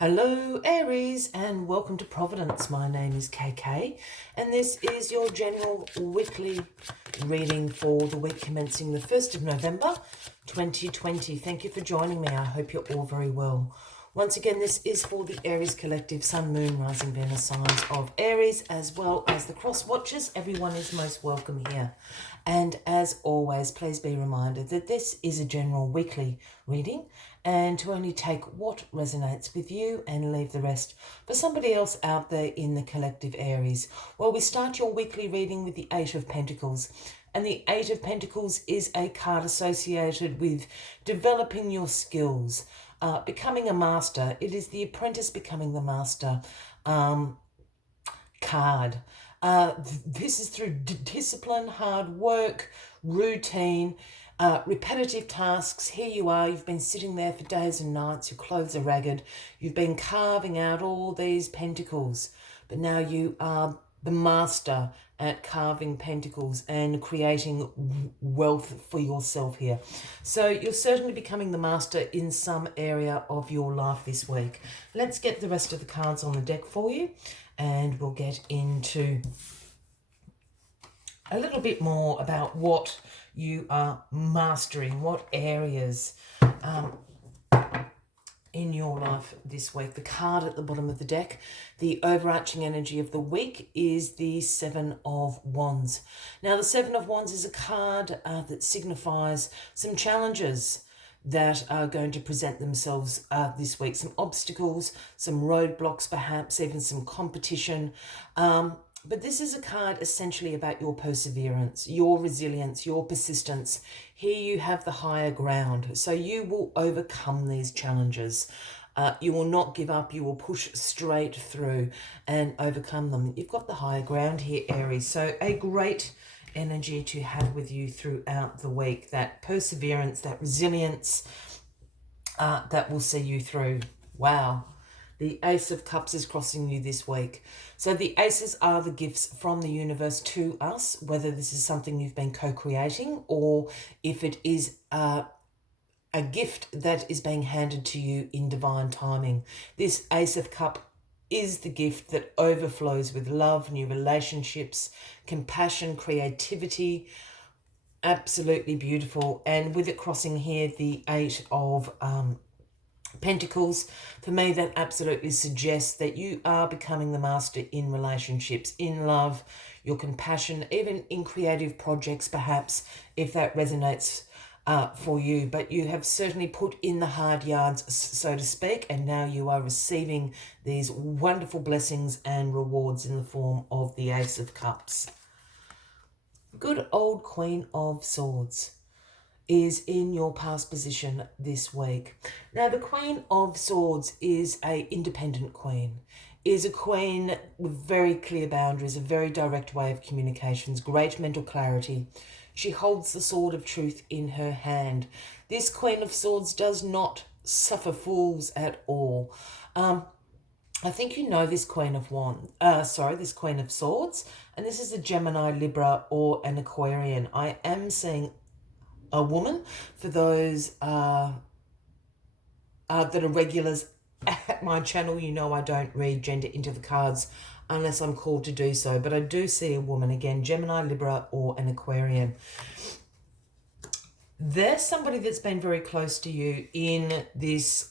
Hello Aries and welcome to Providence. My name is KK and this is your general weekly reading for the week commencing the 1st of November 2020. Thank you for joining me. I hope you're all very well. Once again, this is for the Aries Collective, Sun, Moon, Rising, Venus signs of Aries, as well as the cross watchers. Everyone is most welcome here. And as always, please be reminded that this is a general weekly reading and to only take what resonates with you and leave the rest for somebody else out there in the collective Aries. Well, we start your weekly reading with the Eight of Pentacles. And the Eight of Pentacles is a card associated with developing your skills, becoming a master. It is the apprentice becoming the master card. This is through discipline, hard work, routine, repetitive tasks. Here you are, you've been sitting there for days and nights, your clothes are ragged, you've been carving out all these pentacles, but now you are the master at carving pentacles and creating wealth for yourself here. So you're certainly becoming the master in some area of your life this week. Let's get the rest of the cards on the deck for you and we'll get into a little bit more about what you are mastering, what areas in your life this week. The card at the bottom of the deck, the overarching energy of the week, is the Seven of Wands. Now, the Seven of Wands is a card that signifies some challenges that are going to present themselves this week. Some obstacles, some roadblocks, perhaps even some competition. But this is a card essentially about your perseverance, your resilience, your persistence. Here you have the higher ground. So you will overcome these challenges. You will not give up. You will push straight through and overcome them. You've got the higher ground here, Aries. So a great energy to have with you throughout the week. That perseverance, that resilience that will see you through. Wow. The Ace of Cups is crossing you this week. So the aces are the gifts from the universe to us, whether this is something you've been co-creating or if it is a gift that is being handed to you in divine timing. This Ace of Cups is the gift that overflows with love, new relationships, compassion, creativity. Absolutely beautiful. And with it crossing here, the Eight of Pentacles, for me that absolutely suggests that you are becoming the master in relationships, in love, your compassion, even in creative projects perhaps, if that resonates for you. But you have certainly put in the hard yards, so to speak, and now you are receiving these wonderful blessings and rewards in the form of the Ace of Cups. Good old Queen of Swords is in your past position this week. Now, the Queen of Swords is a independent queen, is a queen with very clear boundaries, a very direct way of communications, great mental clarity. She holds the sword of truth in her hand. This Queen of Swords does not suffer fools at all. I think you know this Queen of this Queen of Swords, and this is a Gemini, Libra, or an Aquarian. I am seeing a woman for those that are regulars at my channel. You know I don't read gender into the cards unless I'm called to do so, but I do see a woman, again, Gemini, Libra, or an Aquarian. There's somebody that's been very close to you in this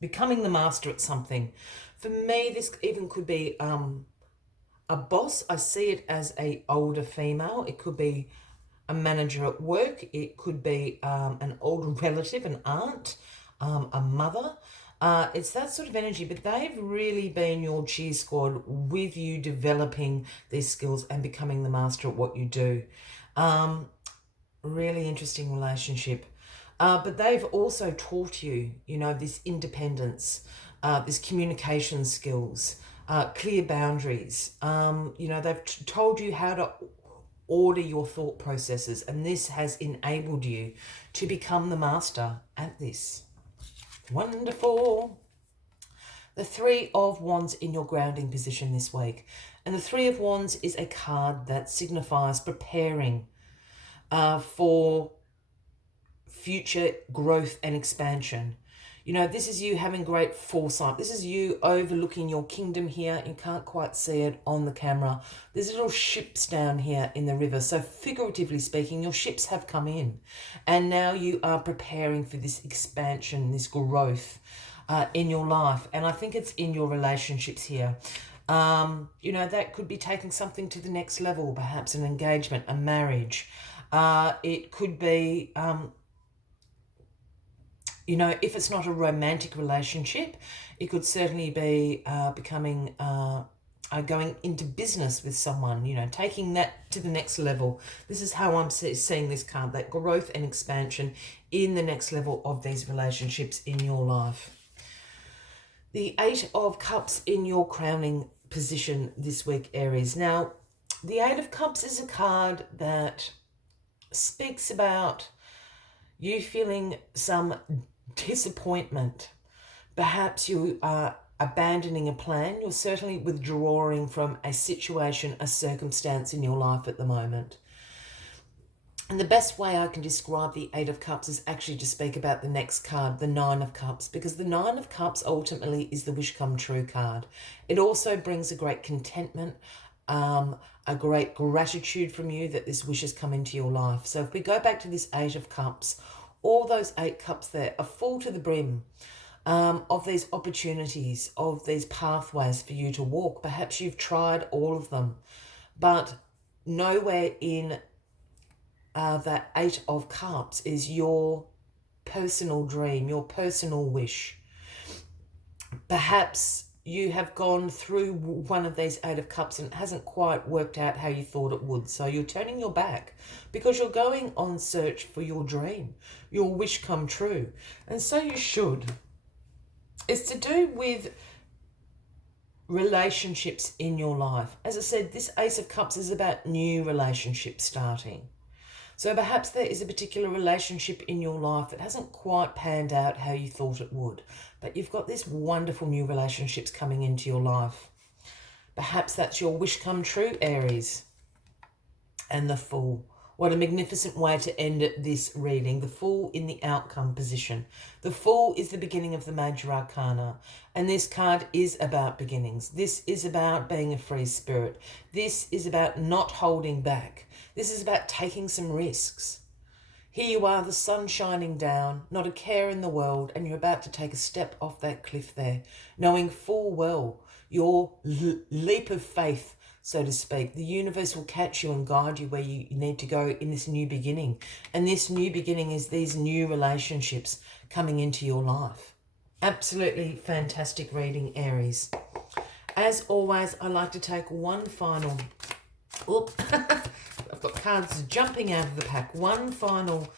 becoming the master at something. For me, this even could be a boss. I see it as a older female. It could be a manager at work. It could be an older relative, an aunt, a mother. It's that sort of energy, but they've really been your cheer squad with you developing these skills and becoming the master at what you do. Really interesting relationship. But they've also taught you, this independence, this communication skills, clear boundaries. They've told you how to order your thought processes, and this has enabled you to become the master at this. Wonderful. The Three of Wands in your grounding position this week. And the Three of Wands is a card that signifies preparing for future growth and expansion. You know, this is you having great foresight. This is you overlooking your kingdom here. You can't quite see it on the camera. There's little ships down here in the river. So figuratively speaking, your ships have come in. And now you are preparing for this expansion, this growth in your life. And I think it's in your relationships here. You know, that could be taking something to the next level, perhaps an engagement, a marriage. It could be... you know, if it's not a romantic relationship, it could certainly be becoming, going into business with someone, you know, taking that to the next level. This is how I'm seeing this card, that growth and expansion in the next level of these relationships in your life. The Eight of Cups in your crowning position this week, Aries. Now, the Eight of Cups is a card that speaks about you feeling some disappointment. Perhaps you are abandoning a plan. You're certainly withdrawing from a situation, a circumstance in your life at the moment. And the best way I can describe the Eight of Cups is actually to speak about the next card, the Nine of Cups, because the Nine of Cups ultimately is the wish come true card. It also brings a great contentment, a great gratitude from you that this wish has come into your life. So if we go back to this Eight of Cups, all those 8 cups there are full to the brim of these opportunities, of these pathways for you to walk. Perhaps you've tried all of them, but nowhere in that 8 of Cups is your personal dream, your personal wish. Perhaps you have gone through one of these 8 of Cups and it hasn't quite worked out how you thought it would. So you're turning your back because you're going on search for your dream, your wish come true. And so you should. It's to do with relationships in your life. As I said, this Ace of Cups is about new relationships starting. So perhaps there is a particular relationship in your life that hasn't quite panned out how you thought it would, but you've got these wonderful new relationships coming into your life. Perhaps that's your wish come true, Aries. And the Fool. What a magnificent way to end this reading. The Fool in the outcome position. The Fool is the beginning of the major arcana. And this card is about beginnings. This is about being a free spirit. This is about not holding back. This is about taking some risks. Here you are, the sun shining down, not a care in the world, and you're about to take a step off that cliff there, knowing full well your leap of faith, so to speak. The universe will catch you and guide you where you need to go in this new beginning. And this new beginning is these new relationships coming into your life. Absolutely fantastic reading, Aries. As always, I like to take one final... I've got cards jumping out of the pack. One final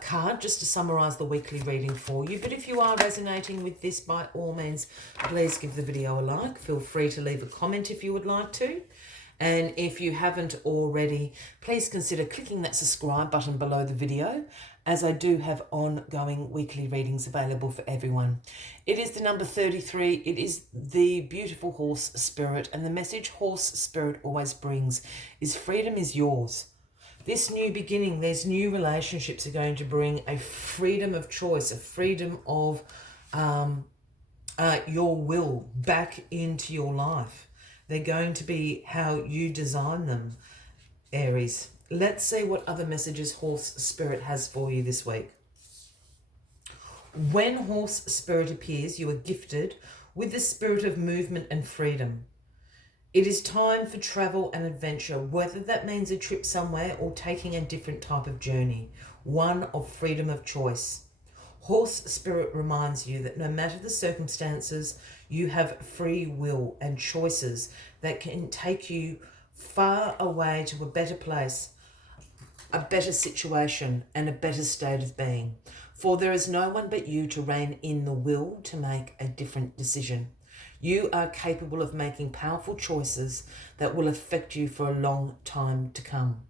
card just to summarise the weekly reading for you. But if you are resonating with this, by all means, please give the video a like. Feel free to leave a comment if you would like to. And if you haven't already, please consider clicking that subscribe button below the video, as I do have ongoing weekly readings available for everyone. It is the number 33. It is the beautiful horse spirit. And the message horse spirit always brings is freedom is yours. This new beginning, these new relationships are going to bring a freedom of choice, a freedom of your will back into your life. They're going to be how you design them, Aries. Let's see what other messages horse spirit has for you this week. When horse spirit appears, you are gifted with the spirit of movement and freedom. It is time for travel and adventure, whether that means a trip somewhere or taking a different type of journey, one of freedom of choice. Horse spirit reminds you that no matter the circumstances, you have free will and choices that can take you far away to a better place, a better situation, and a better state of being. For there is no one but you to rein in the will to make a different decision. You are capable of making powerful choices that will affect you for a long time to come.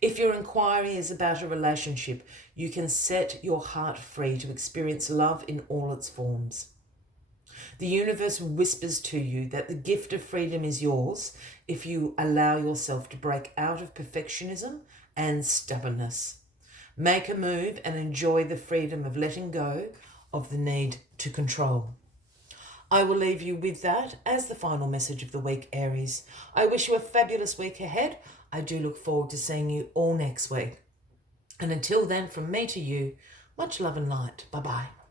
If your inquiry is about a relationship, you can set your heart free to experience love in all its forms. The universe whispers to you that the gift of freedom is yours if you allow yourself to break out of perfectionism and stubbornness. Make a move and enjoy the freedom of letting go of the need to control. I will leave you with that as the final message of the week, Aries. I wish you a fabulous week ahead. I do look forward to seeing you all next week. And until then, from me to you, much love and light. Bye-bye.